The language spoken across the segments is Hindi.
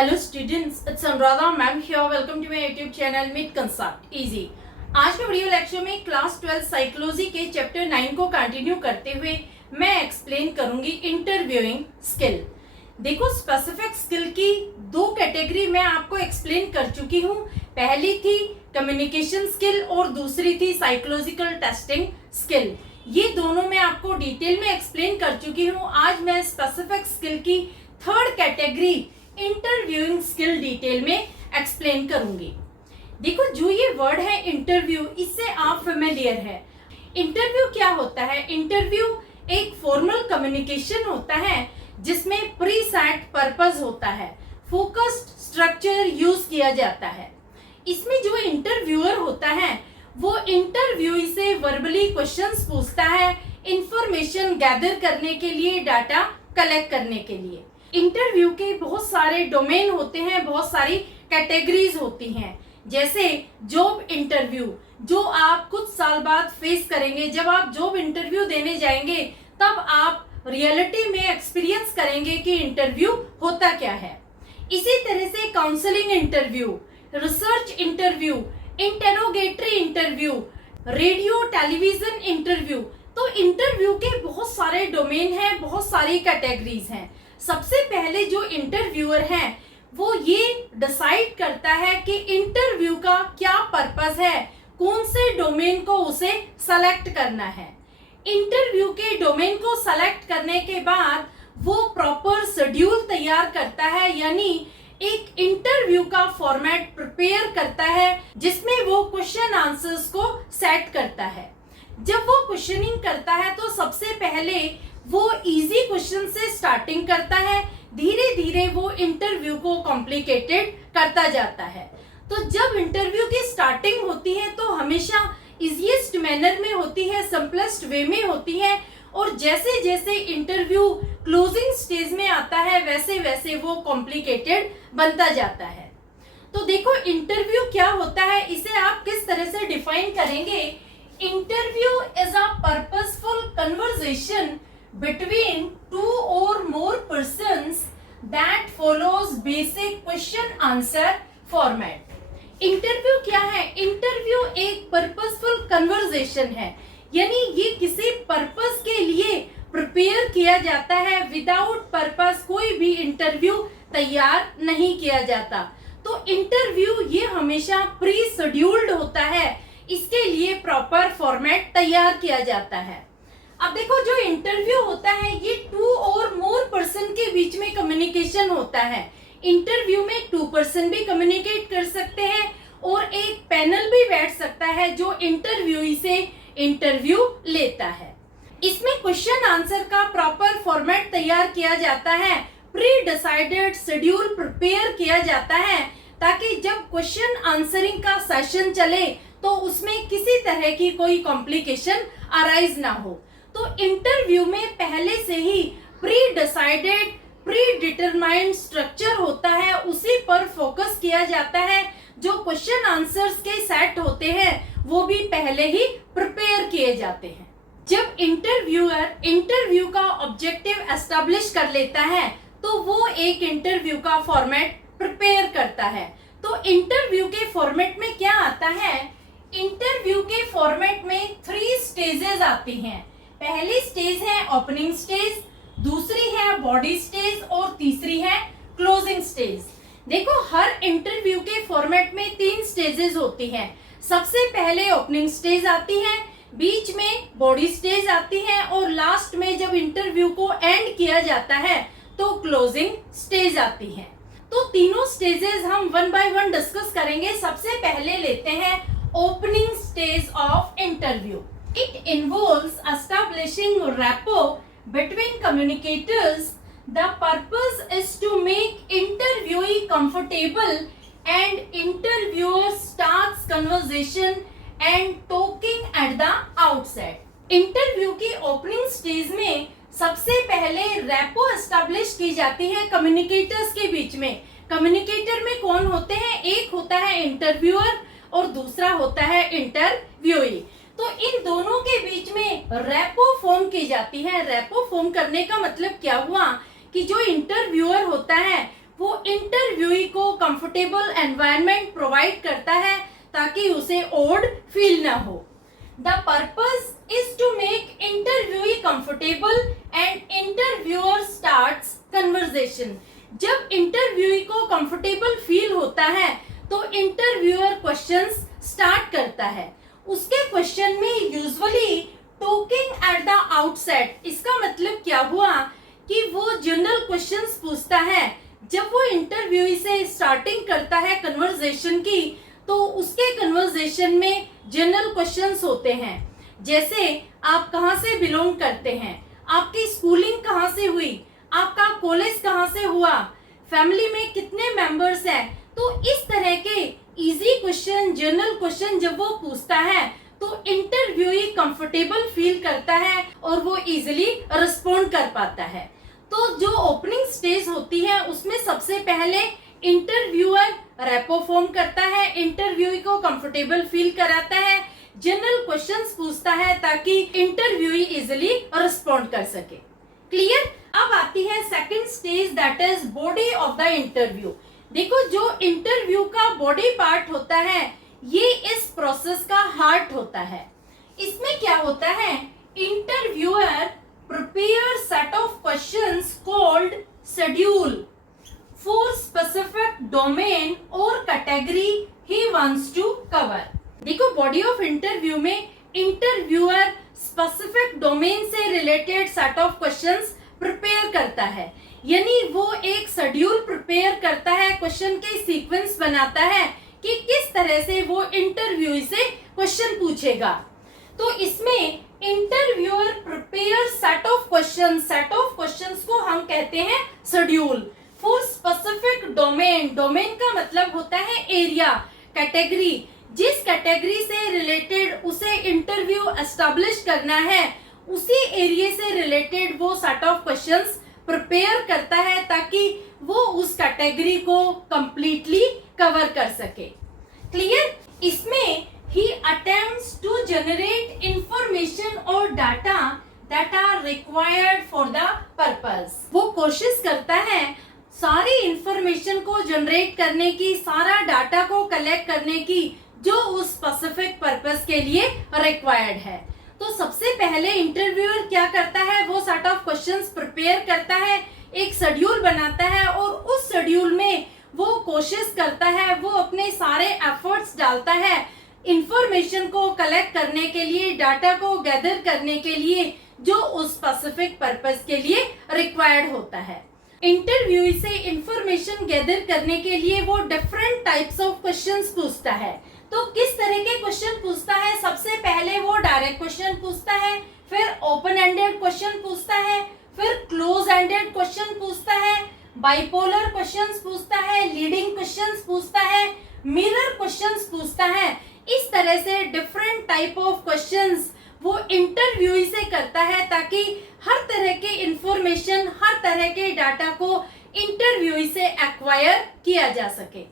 Hello students, it's Anuradha ma'am here. Welcome to my YouTube channel meet concept easy. आज के वीडियो लेक्चर में क्लास 12 साइकोलॉजी के चैप्टर 9 को कंटिन्यू करते हुए मैं एक्सप्लेन करूंगी इंटरव्यूइंग स्किल। देखो, स्पेसिफिक स्किल की दो कैटेगरी मैं आपको एक्सप्लेन कर चुकी हूँ। पहली थी कम्युनिकेशन स्किल और दूसरी थी साइकोलॉजिकल टेस्टिंग स्किल। ये दोनों मैं आपको डिटेल में एक्सप्लेन कर चुकी हूँ। आज मैं स्पेसिफिक स्किल की third category interviewing skill detail में एक्सप्लेन करूंगी। देखो, जो ये वर्ड है इंटरव्यू, इससे आप फेमिलियर है। इंटरव्यू क्या होता है? इंटरव्यू एक फॉर्मल कम्युनिकेशन होता है जिसमें प्री सेट पर्पस होता है, फोकस्ड स्ट्रक्चर यूज किया जाता है। इसमें जो इंटरव्यूअर होता है वो इंटरव्यूई से वर्बली क्वेश्चंस पूछता है, इंफॉर्मेशन गैदर करने के लिए, डाटा कलेक्ट करने के लिए। इंटरव्यू के बहुत सारे डोमेन होते हैं, बहुत सारी कैटेगरीज होती हैं। जैसे जॉब इंटरव्यू, जो आप कुछ साल बाद फेस करेंगे। जब आप जॉब इंटरव्यू देने जाएंगे तब आप रियलिटी में एक्सपीरियंस करेंगे कि इंटरव्यू होता क्या है। इसी तरह से counselling interview, research interview, interrogatory interview, radio television interview. तो इंटरव्यू के बहुत सारे डोमेन हैं, बहुत सारी कैटेगरीज हैं। सबसे पहले जो इंटरव्यूअर है वो ये डिसाइड करता है कि इंटरव्यू का क्या पर्पस है, कौन से डोमेन को उसे सेलेक्ट करना है। इंटरव्यू के डोमेन को सेलेक्ट करने के बाद वो प्रॉपर शेड्यूल तैयार करता है, यानी एक इंटरव्यू का फॉर्मेट प्रिपेयर करता है जिसमें वो क्वेश्चन आंसर्स को सेट करता है। जब वो क्वेश्चनिंग करता है तो सबसे पहले वो इजी क्वेश्चन से स्टार्टिंग करता है, धीरे धीरे वो इंटरव्यू को कॉम्प्लिकेटेड करता जाता है। तो जब इंटरव्यू की स्टार्टिंग होती है तो हमेशा इजीएस्ट मैनर में होती है, सिंपलेस्ट वे में होती है, और जैसे जैसे इंटरव्यू क्लोजिंग स्टेज में आता है वैसे वैसे वो कॉम्प्लिकेटेड बनता जाता है। तो देखो, इंटरव्यू क्या होता है, इसे आप किस तरह से डिफाइन करेंगे? Interview is a purposeful conversation between two or more persons that follows basic question answer format। Interview क्या है? इंटरव्यू एक पर्पसफुल कन्वर्सेशन है, यानी ये किसी पर्पस के लिए प्रिपेयर किया जाता है। विदाउट पर्पस कोई भी इंटरव्यू तैयार नहीं किया जाता। तो इंटरव्यू ये हमेशा प्री शेड्यूल्ड होता है, इसके लिए प्रॉपर फॉर्मेट तैयार किया जाता है। अब देखो, जो इंटरव्यू होता है ये टू और मोर पर्सन के बीच में कम्युनिकेशन होता है। इंटरव्यू में 2 पर्सन भी कम्युनिकेट कर सकते हैं और एक पैनल भी बैठ सकता है जो इंटरव्यूई से इंटरव्यू लेता है। इसमें क्वेश्चन आंसर का प्रॉपर फॉर्मेट तैयार किया जाता है, प्री डिसाइडेड शेड्यूल प्रिपेयर किया जाता है, ताकि जब क्वेश्चन आंसरिंग का सेशन चले तो उसमें किसी तरह की कोई कॉम्प्लिकेशन अराइज ना हो। तो इंटरव्यू में पहले से ही pre decided, pre determined structure होता है, उसी पर फोकस किया जाता है। जो क्वेश्चन आंसर्स के सेट होते हैं वो भी पहले ही प्रिपेयर किए जाते हैं। जब इंटरव्यूअर इंटरव्यू का ऑब्जेक्टिव एस्टेब्लिश कर लेता है तो वो एक इंटरव्यू का फॉर्मेट प्रिपेयर करता है। तो इंटरव्यू के फॉर्मेट में क्या आता है? इंटरव्यू के फॉर्मेट में 3 स्टेजेस आती हैं। पहली स्टेज है ओपनिंग स्टेज, दूसरी है बॉडी स्टेज और तीसरी है क्लोजिंग स्टेज। देखो, हर इंटरव्यू के फॉर्मेट में 3 स्टेजेस होती हैं। सबसे पहले ओपनिंग स्टेज आती है, बीच में बॉडी स्टेज आती है और लास्ट में जब इंटरव्यू को एंड किया जाता है तो क्लोजिंग स्टेज आती है। तो तीनों स्टेजेस हम वन बाय वन डिस्कस करेंगे। सबसे पहले लेते हैं opening stage of interview. It involves establishing rapport between communicators. The purpose is to make interviewee comfortable and interviewer starts conversation and talking at the outset. Interview की ओपनिंग स्टेज में सबसे पहले रैपो एस्टेब्लिश की जाती है कम्युनिकेटर्स के बीच में। कम्युनिकेटर में कौन होते हैं? एक होता है इंटरव्यूअर और दूसरा होता है इंटरव्यूई। तो इन दोनों के बीच में रैपो फॉर्म की जाती है। रैपो फॉर्म करने का मतलब क्या हुआ कि जो इंटरव्यूअर होता है वो इंटरव्यूई को कंफर्टेबल एनवायरनमेंट प्रोवाइड करता है ताकि उसे ऑड फील ना हो। The purpose is to make interviewee comfortable and interviewer starts conversation. जब इंटरव्यूई को कंफर्टेबल फील होता है तो इंटरव्यूअर क्वेश्चंस स्टार्ट करता है। उसके क्वेश्चन में usually talking at the outset, इसका मतलब क्या हुआ कि वो जनरल क्वेश्चंस पूछता है। जब वो इंटरव्यूई से स्टार्टिंग करता है कन्वर्सेशन की, तो उसके कन्वर्सेशन में जनरल क्वेश्चंस होते हैं, जैसे आप कहाँ से बिलोंग करते हैं, आपकी स्कूलिंग कहाँ से हुई, आपका कॉलेज कहाँ से हुआ, फैमिली में कितने मेंबर्स हैं। तो इस तरह के इजी क्वेश्चन, जनरल क्वेश्चन जब वो पूछता है तो इंटरव्यूई कंफर्टेबल फील करता है और वो इजीली रिस्पॉन्ड कर पाता है। तो जो ओपनिंग स्टेज होती है उसमें सबसे पहले इंटरव्यूअर रैपो फॉर्म करता है, इंटरव्यूई को कंफर्टेबल फील कराता है, जनरल क्वेश्चंस पूछता है ताकि इंटरव्यूई इजीली रिस्पॉन्ड कर सके। क्लियर? अब आती है second stage, that is body of the interview. देखो, जो इंटरव्यू का बॉडी पार्ट होता है ये इस प्रोसेस का हार्ट होता है। इसमें क्या होता है, interviewer prepare set of questions called schedule for specific domain or category he wants to cover. देखो, बॉडी ऑफ इंटरव्यू में इंटरव्यूअर स्पेसिफिक डोमेन से related set of questions prepare करता है, यानी वो एक शेड्यूल प्रिपेयर करता है, क्वेश्चन के सीक्वेंस बनाता है कि किस तरह से वो इंटरव्यू से क्वेश्चन पूछेगा। तो इसमें interviewer prepare set of questions को हम कहते हैं schedule. For specific domain, domain का मतलब होता है एरिया, कैटेगरी, जिस कैटेगरी से रिलेटेड उसे इंटरव्यू एस्टैब्लिश करना है उसी एरिया से रिलेटेड वो सेट ऑफ क्वेश्चंस प्रिपेयर करता है ताकि वो उस कैटेगरी को कंप्लीटली कवर कर सके। क्लियर? इसमें ही अटेम्प्ट्स टू जनरेट इंफॉर्मेशन और data that are required for the purpose. वो कोशिश करता है सारी इंफॉर्मेशन को जनरेट करने की, सारा डाटा को कलेक्ट करने की जो उस स्पेसिफिक पर्पस के लिए रिक्वायर्ड है। तो सबसे पहले इंटरव्यूअर क्या करता है, वो सेट ऑफ क्वेश्चंस प्रिपेयर करता है, एक शेड्यूल बनाता है और उस शेड्यूल में वो कोशिश करता है, वो अपने सारे एफर्ट्स डालता है इंफॉर्मेशन को कलेक्ट करने के लिए, डाटा को गैदर करने के लिए जो उस स्पेसिफिक पर्पस के लिए रिक्वायर्ड होता है। इंटरव्यू से इंफॉर्मेशन गैदर करने के लिए वो डिफरेंट टाइप्स ऑफ क्वेश्चंस पूछता है। तो किस तरह के क्वेश्चन पूछता है, सबसे पहले वो डायरेक्ट क्वेश्चन पूछता है, फिर ओपन एंडेड क्वेश्चन पूछता है, फिर क्लोज एंडेड क्वेश्चन पूछता है, बाइपोलर क्वेश्चंस पूछता है, लीडिंग क्वेश्चंस पूछता है, मिरर क्वेश्चंस पूछता है। इस तरह से डिफरेंट टाइप ऑफ क्वेश्चंस वो इंटरव्यू से करता है ताकि हर तरह के इंफॉर्मेशन, हर तरह के डाटा को इंटरव्यू से एक्वायर किया जा सके।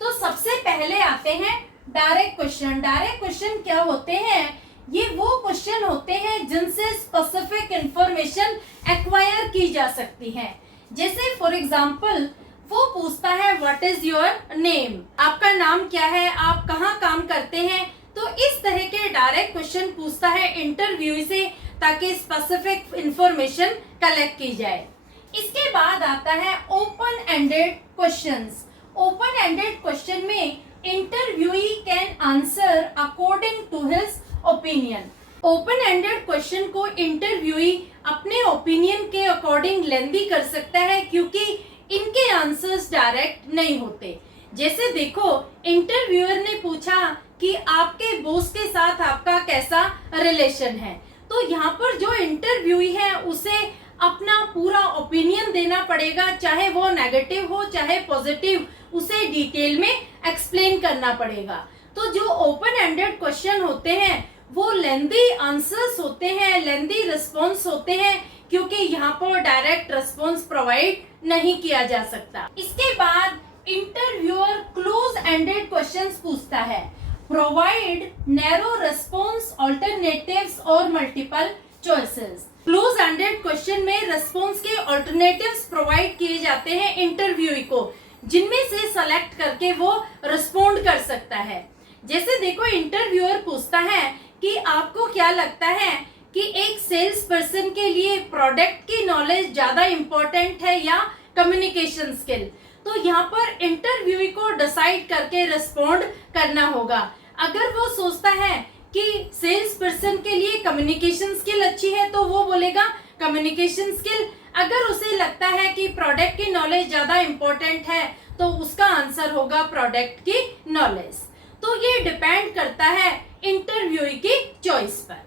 तो सबसे पहले आते हैं डायरेक्ट क्वेश्चन। डायरेक्ट क्वेश्चन क्या होते हैं, ये वो क्वेश्चन होते हैं जिनसे स्पेसिफिक इंफॉर्मेशन एक्वायर की जा सकती है। जैसे फॉर एग्जांपल वो पूछता है व्हाट इज योर नेम, आपका नाम क्या है, आप कहाँ काम करते हैं। तो इस तरह के डायरेक्ट क्वेश्चन पूछता है इंटरव्यू से ताकि स्पेसिफिक इंफॉर्मेशन कलेक्ट की जाए। इसके बाद आता है open ended questions. Open ended question में interviewee can answer according to his opinion. Open ended question को इंटरव्यूई अपने ओपिनियन के अकॉर्डिंग लेंदी कर सकता है क्योंकि इनके आंसर्स डायरेक्ट नहीं होते। जैसे देखो, इंटरव्यूअर ने पूछा कि आपके बॉस के साथ आपका कैसा रिलेशन है, तो यहाँ पर जो इंटरव्यूई है उसे अपना पूरा ओपिनियन देना पड़ेगा, चाहे वो नेगेटिव हो चाहे पॉजिटिव, उसे डिटेल में एक्सप्लेन करना पड़ेगा। तो जो ओपन एंडेड क्वेश्चन होते हैं वो लेंदी आंसर्स होते हैं, लेंदी रिस्पॉन्स होते हैं क्योंकि यहाँ पर डायरेक्ट रिस्पॉन्स प्रोवाइड नहीं किया जा सकता। इसके बाद इंटरव्यूअर क्लोज एंडेड क्वेश्चंस पूछता है, प्रोवाइड नैरो रिस्पॉन्स, ऑल्टरनेटिव्स और multiple choices. Close ended question में रिस्पॉन्स के ऑल्टरनेटिव्स प्रोवाइड किए जाते हैं इंटरव्यूई को, जिनमें से सेलेक्ट करके वो रिस्पोंड कर सकता है। जैसे देखो, इंटरव्यूअर पूछता है कि आपको क्या लगता है कि एक सेल्स पर्सन के लिए प्रोडक्ट की नॉलेज ज्यादा इंपॉर्टेंट है या कम्युनिकेशन स्किल। तो यहाँ पर इंटरव्यूई को डिसाइड करके रिस्पोंड करना होगा। अगर वो सोचता है कि सेल्स पर्सन के लिए कम्युनिकेशन स्किल अच्छी है तो वो बोलेगा कम्युनिकेशन स्किल। अगर उसे लगता है कि प्रोडक्ट की नॉलेज ज्यादा इंपॉर्टेंट है तो उसका आंसर होगा प्रोडक्ट की नॉलेज। तो ये डिपेंड करता है इंटरव्यूई की चॉइस पर।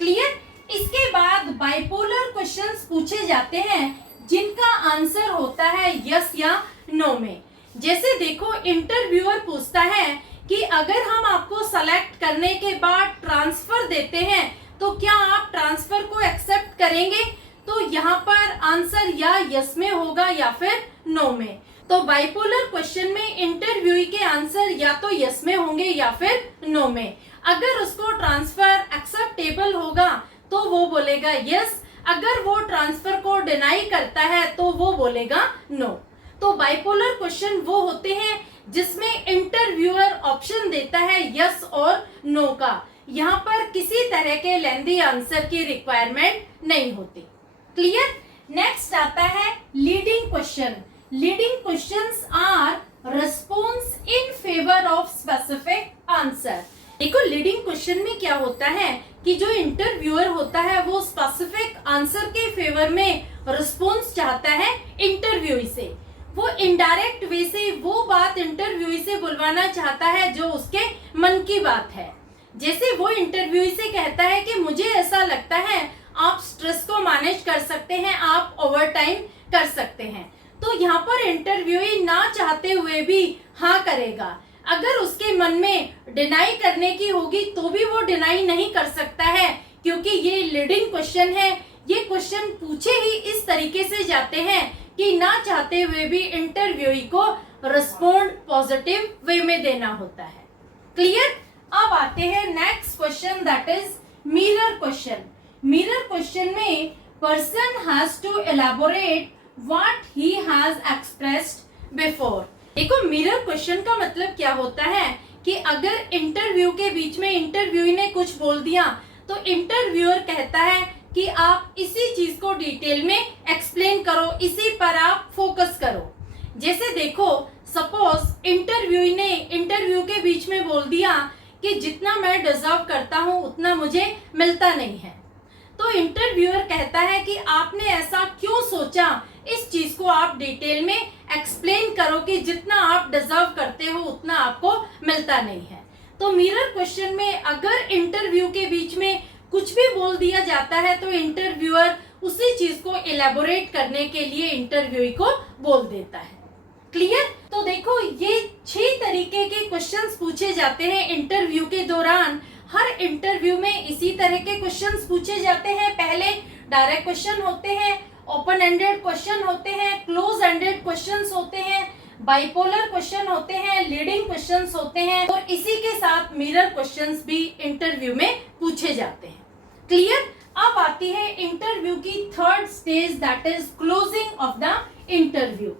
क्लियर? इसके बाद बाइपोलर क्वेश्चंस पूछे जाते हैं जिनका आंसर होता है यस या नो में। जैसे देखो, इंटरव्यूअर पूछता है कि अगर हम आपको सेलेक्ट करने के बाद ट्रांसफर देते हैं तो क्या आप ट्रांसफर को एक्सेप्ट करेंगे? तो यहाँ पर आंसर या यस में होगा या फिर नो में। तो बाइपोलर क्वेश्चन में इंटरव्यूई के आंसर या तो यस में होंगे या फिर नो में। अगर उसको ट्रांसफर एक्सेप्टेबल होगा तो वो बोलेगा यस, अगर वो ट्रांसफर को डिनाई करता है तो वो बोलेगा नो। तो बाइपोलर क्वेश्चन वो होते हैं जिसमें इंटरव्यूअर ऑप्शन देता है यस और नो का। यहाँ पर किसी तरह के लेंथी आंसर की रिक्वायरमेंट नहीं होती। क्लियर? नेक्स्ट आता है leading question. Leading questions are response in favour of specific answer. देखो, लीडिंग क्वेश्चन में क्या होता है कि जो इंटरव्यूअर होता है वो स्पेसिफिक आंसर के फेवर में रिस्पॉन्स चाहता है इंटरव्यूई से। वो इनडायरेक्ट वे से वो बात इंटरव्यूई से बुलवाना चाहता है जो उसके मन की बात है। जैसे वो इंटरव्यूई से कहता है कि मुझे ऐसा लगता है आप स्ट्रेस को मैनेज कर सकते हैं, आप ओवर टाइम कर सकते हैं। तो यहाँ पर इंटरव्यूई ना चाहते हुए भी हाँ करेगा। अगर उसके मन में डिनाई करने की होगी तो भी वो डिनाई नहीं कर सकता है, क्योंकि ये लीडिंग क्वेश्चन है। ये क्वेश्चन पूछे ही इस तरीके से जाते हैं कि ना चाहते हुए भी इंटरव्यूई को रिस्पोंड पॉजिटिव वे में देना होता है। क्लियर? अब आते हैं next question, that is mirror question. Mirror question में person has to elaborate what he has expressed before. देखो, मिरर क्वेश्चन का मतलब क्या होता है कि अगर इंटरव्यू के बीच में इंटरव्यूई ने कुछ बोल दिया तो इंटरव्यूअर कहता है कि आप इसी चीज को डिटेल में एक्सप्लेन करो, इसी पर आप फोकस करो। जैसे देखो, सपोज इंटरव्यूई ने इंटरव्यू के बीच में बोल दिया कि जितना मैं डिजर्व करता हूं उतना मुझे मिलता नहीं है। तो इंटरव्यूअर कहता है कि आपने ऐसा क्यों सोचा, इस चीज को आप डिटेल में एक्सप्लेन करो कि जितना आप डिजर्व करते हो उतना आपको मिलता नहीं है। तो मिरर क्वेश्चन में अगर इंटरव्यू के बीच में कुछ भी बोल दिया जाता है तो इंटरव्यूअर उसी चीज को एलैबोरेट करने के लिए इंटरव्यूई को बोल देता है। क्लियर? तो देखो, ये 6 तरीके के क्वेश्चंस पूछे जाते हैं इंटरव्यू के दौरान। हर इंटरव्यू में इसी तरह के क्वेश्चंस पूछे जाते हैं। पहले डायरेक्ट क्वेश्चन होते हैं, ओपन एंडेड क्वेश्चन होते हैं, क्लोज एंडेड क्वेश्चंस होते हैं, बाइपोलर क्वेश्चन होते हैं, लीडिंग क्वेश्चंस होते हैं और इसी के साथ मिरर क्वेश्चंस भी इंटरव्यू में पूछे जाते हैं। क्लियर? अब आती है इंटरव्यू की third stage, that is closing of the interview.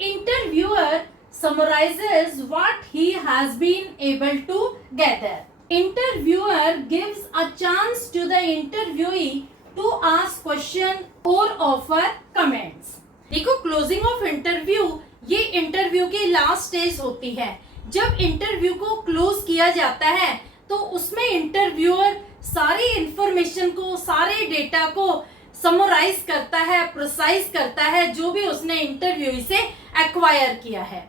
Interviewer summarizes what he has been able to gather. Interviewer gives a chance to the interviewee to ask question or offer comments. देखो, क्लोजिंग ऑफ इंटरव्यू ये इंटरव्यू की लास्ट स्टेज होती है। जब इंटरव्यू को क्लोज किया जाता है तो उसमें इंटरव्यूअर सारी इंफॉर्मेशन को, सारे डेटा को समराइज करता है, प्रिसाइज करता है जो भी उसने इंटरव्यू से एक्वायर किया है।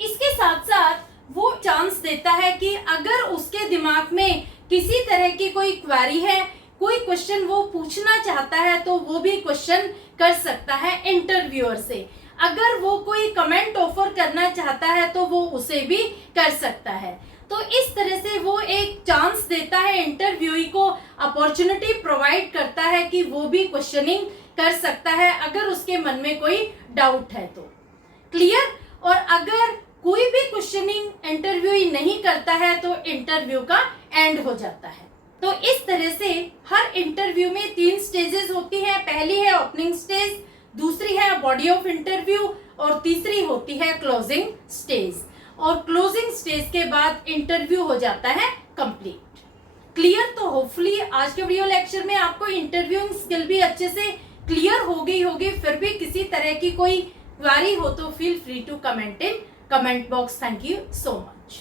इसके साथ साथ वो चांस देता है कि अगर उसके दिमाग में किसी तरह की कोई क्वेरी है, कोई क्वेश्चन वो पूछना चाहता है तो वो भी क्वेश्चन कर सकता है इंटरव्यूअर से। अगर वो कोई कमेंट ऑफर करना चाहता है तो वो उसे भी कर सकता है। तो इस तरह से वो एक चांस देता है, इंटरव्यूई को अपॉर्चुनिटी प्रोवाइड करता है कि वो भी क्वेश्चनिंग कर सकता है अगर उसके मन में कोई डाउट है तो। क्लियर? और अगर कोई भी क्वेश्चनिंग इंटरव्यूई नहीं करता है तो इंटरव्यू का एंड हो जाता है। तो इस तरह से हर इंटरव्यू में 3 स्टेजेस होती हैं। पहली है ओपनिंग स्टेज, दूसरी है बॉडी ऑफ इंटरव्यू और तीसरी होती है क्लोजिंग स्टेज। और क्लोजिंग स्टेज के बाद इंटरव्यू हो जाता है कंप्लीट। क्लियर? तो होपफुली आज के वीडियो लेक्चर में आपको इंटरव्यूइंग स्किल भी अच्छे से क्लियर हो गई होगी। फिर भी किसी तरह की कोई क्वेरी हो तो feel free to comment in comment box. Thank you so much.